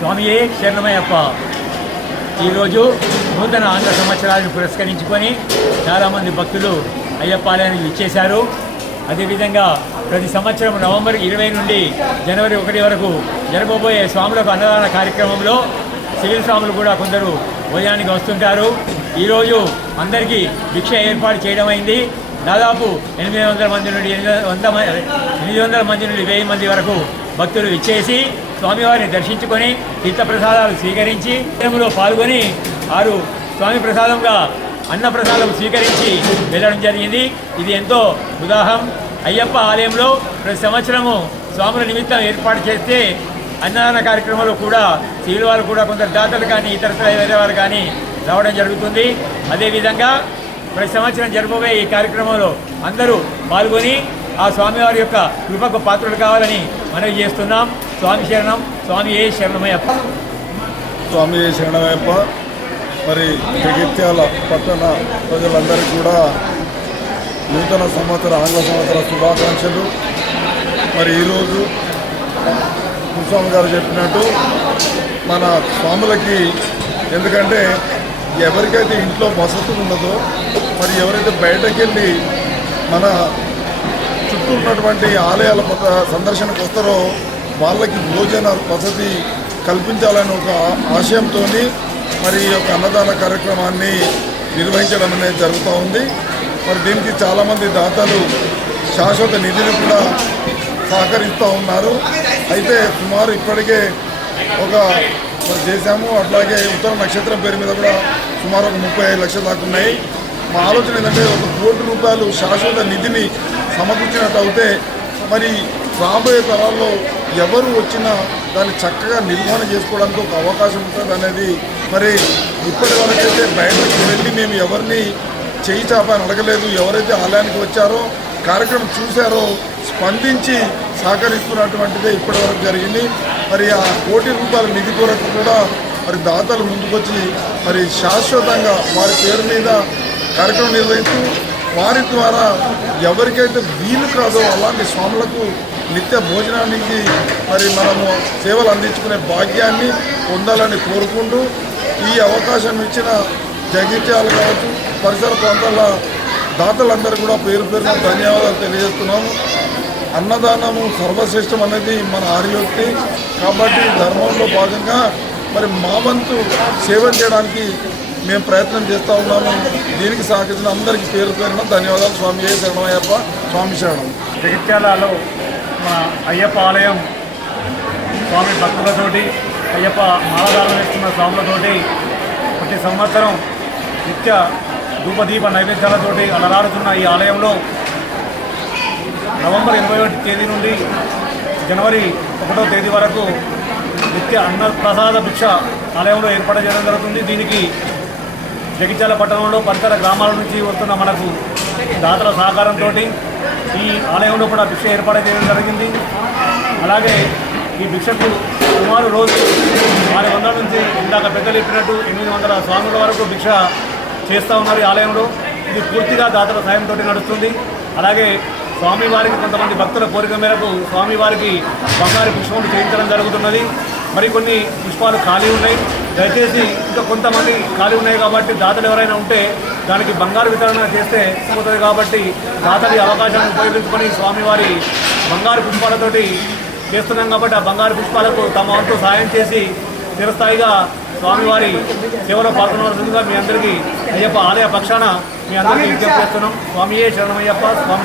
స్వామియే శరణమయ్యప్ప. ఈరోజు నూతన ఆంగ్ల సంవత్సరాలను పురస్కరించుకొని చాలామంది భక్తులు అయ్యప్ప ఆలయానికి ఇచ్చేశారు. అదేవిధంగా ప్రతి సంవత్సరం నవంబర్ 20 నుండి జనవరి 1 వరకు జరగబోయే స్వాములకు అన్నదాన కార్యక్రమంలో సివిల్ స్వాములు కూడా కొందరు భోజనానికి వస్తుంటారు. ఈరోజు అందరికీ భిక్ష ఏర్పాటు చేయడం అయింది. దాదాపు 800 మంది నుండి 800 మంది నుండి 1000 మంది వరకు భక్తులు ఇచ్చేసి స్వామివారిని దర్శించుకొని తీర్థప్రసాదాలు స్వీకరించి కార్యక్రమంలో పాల్గొని వారు స్వామి ప్రసాదంగా అన్నప్రసాదం స్వీకరించి వెళ్ళడం జరిగింది. ఇది ఎంతో ఉదాహరణ. అయ్యప్ప ఆలయంలో ప్రతి సంవత్సరము స్వాముల నిమిత్తం ఏర్పాటు చేస్తే అన్నదాన కార్యక్రమంలో కూడా సివిల్ వారు కూడా కొందరు దాతలు కానీ ఇతర వేరే వారు కానీ రావడం జరుగుతుంది. అదేవిధంగా ప్రతి సంవత్సరం జరగబోయే ఈ కార్యక్రమంలో అందరూ పాల్గొని ఆ స్వామివారి యొక్క కృపకు పాత్రలు కావాలని మనవి చేస్తున్నాం. స్వామి శరణం. స్వామి ఏ శరణమయ్యప్ప. స్వామి ఏ శరణమయ్యప్ప. మరి జగిత్యాల పట్టణ ప్రజలందరికీ కూడా నూతన సంవత్సర ఆంగ్ల సంవత్సర శుభాకాంక్షలు. మరి ఈరోజు స్వామి గారు చెప్పినట్టు మన స్వాములకి, ఎందుకంటే ఎవరికైతే ఇంట్లో వసతి ఉన్నదో, మరి ఎవరైతే బయటకు వెళ్ళి మన చుట్టూ ఉన్నటువంటి ఆలయాల సందర్శనకు వస్తారో వాళ్ళకి భోజన వసతి కల్పించాలని ఒక ఆశయంతో మరి ఈ యొక్క అన్నదాన కార్యక్రమాన్ని నిర్వహించడం అనేది జరుగుతూ ఉంది. మరి దీనికి చాలామంది దాతలు శాశ్వత నిధిని కూడా సహకరిస్తూ ఉన్నారు. అయితే సుమారు ఇప్పటికే మరి చేశాము. అట్లాగే ఉత్తర నక్షత్రం పేరు మీద కూడా సుమారు 35 లక్షల దాకా ఉన్నాయి. మా ఆలోచన ఏంటంటే ₹1 కోటి శాశ్వత నిధిని సమకూర్చినట్టు అయితే మరి రాబోయే తరాల్లో ఎవరు వచ్చినా దాన్ని చక్కగా నిర్వహణ చేసుకోవడానికి ఒక అవకాశం ఉంటుంది అనేది. మరి ఇప్పటి వరకైతే బయటకు వెళ్ళి మేము ఎవరిని చేయి చాపని అడగలేదు. ఎవరైతే ఆలయానికి వచ్చారో కార్యక్రమం చూశారో స్పందించి సహకరిస్తున్నటువంటిదే ఇప్పటి వరకు జరిగింది. మరి ఆ ₹1 కోటి నిధి కొరకు కూడా మరి దాతలు ముందుకొచ్చి మరి శాశ్వతంగా వారి పేరు మీద కార్యక్రమం నిర్వహిస్తూ వారి ద్వారా ఎవరికైతే వీలు కాదో అలాంటి స్వాములకు నిత్య భోజనానికి మరి మనము సేవలు అందించుకునే భాగ్యాన్ని పొందాలని కోరుకుంటూ ఈ అవకాశం ఇచ్చిన జగిత్యాల కావచ్చు పరిసర ప్రాంతాల దాతలందరూ కూడా పేరు పేరున ధన్యవాదాలు తెలియజేస్తున్నాము. అన్నదానము సర్వశ్రేష్టం అనేది మన ఆర్యోక్తి. కాబట్టి ధర్మంలో భాగంగా మరి మా వంతు సేవ చేయడానికి మేము ప్రయత్నం చేస్తూ ఉన్నాము. దీనికి సహకరించిన అందరికీ పేరు పేరున ధన్యవాదాలు. స్వామి ఏ శరణమయ్యప్ప. స్వామి శరణం. జగిత్యాలలో మా అయ్యప్ప ఆలయం స్వామి భక్తులతోటి అయ్యప్ప మాలధారణ వేస్తున్న స్వాములతోటి ప్రతి సంవత్సరం నిత్య ధూపదీప నైవేద్యాలతోటి అలరాడుతున్న ఈ ఆలయంలో నవంబర్ 21 తేదీ నుండి జనవరి 1వ తేదీ వరకు నిత్య అన్నప్రసాద భిక్ష ఆలయంలో ఏర్పాటు చేయడం జరుగుతుంది. దీనికి జగిత్యాల పట్టణంలో పరిసర గ్రామాల నుంచి వస్తున్న మనకు దాతల సహకారంతో ఈ ఆలయంలో కూడా భిక్ష ఏర్పాటు చేయడం జరిగింది. అలాగే ఈ భిక్షకు సుమారు రోజు 600 నుంచి ఇందాక పెద్దలు చెప్పినట్టు 800 స్వాముల వరకు భిక్ష చేస్తూ ఉన్నారు ఈ ఆలయంలో. ఇది పూర్తిగా దాతల సాయంతో నడుస్తుంది. అలాగే స్వామివారికి కొంతమంది భక్తుల కోరిక మేరకు స్వామివారికి బంగారు పుష్పములు చేయించడం జరుగుతున్నది. మరికొన్ని పుష్పాలు ఖాళీ ఉన్నాయి. దయచేసి ఇంకా కొంతమంది ఖాళీ ఉన్నాయి కాబట్టి దాతలు ఎవరైనా ఉంటే దానికి బంగారు వితరణ చేస్తే పోతుంది. కాబట్టి దాతలు ఈ అవకాశాన్ని ఉపయోగించుకొని స్వామివారి బంగారు పుష్పాలతోటి చేస్తున్నాం కాబట్టి ఆ బంగారు పుష్పాలకు తమ వంతు సాయం చేసి చిరస్థాయిగా స్వామివారి సేవలో పాల్గొనవలసిందిగా మీ అందరికీ అయ్యప్ప ఆలయ పక్షాన మీ అందరికీ విజ్ఞప్తి చేస్తున్నాం. స్వామియే శరణమయ్యప్ప. స్వామి